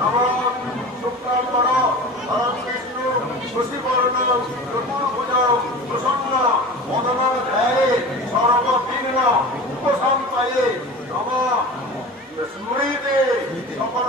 নবম শুক্রাম্বর বিষ্ণু শশীবর্ণ চতুর্ভুজ প্রসন্ন মদন ধ্যায়ে সর্ববিঘ্ন উপসম্পায়ে নব স্মৃতে সকল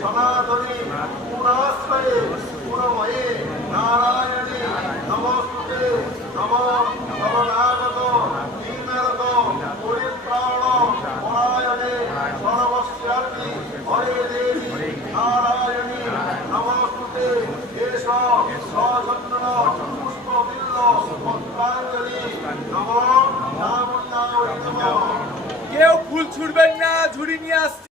সনাতনী পুনাশ্রয় ফুল ছুড়বেন না ঝুড়ি নিয়ে আসছি।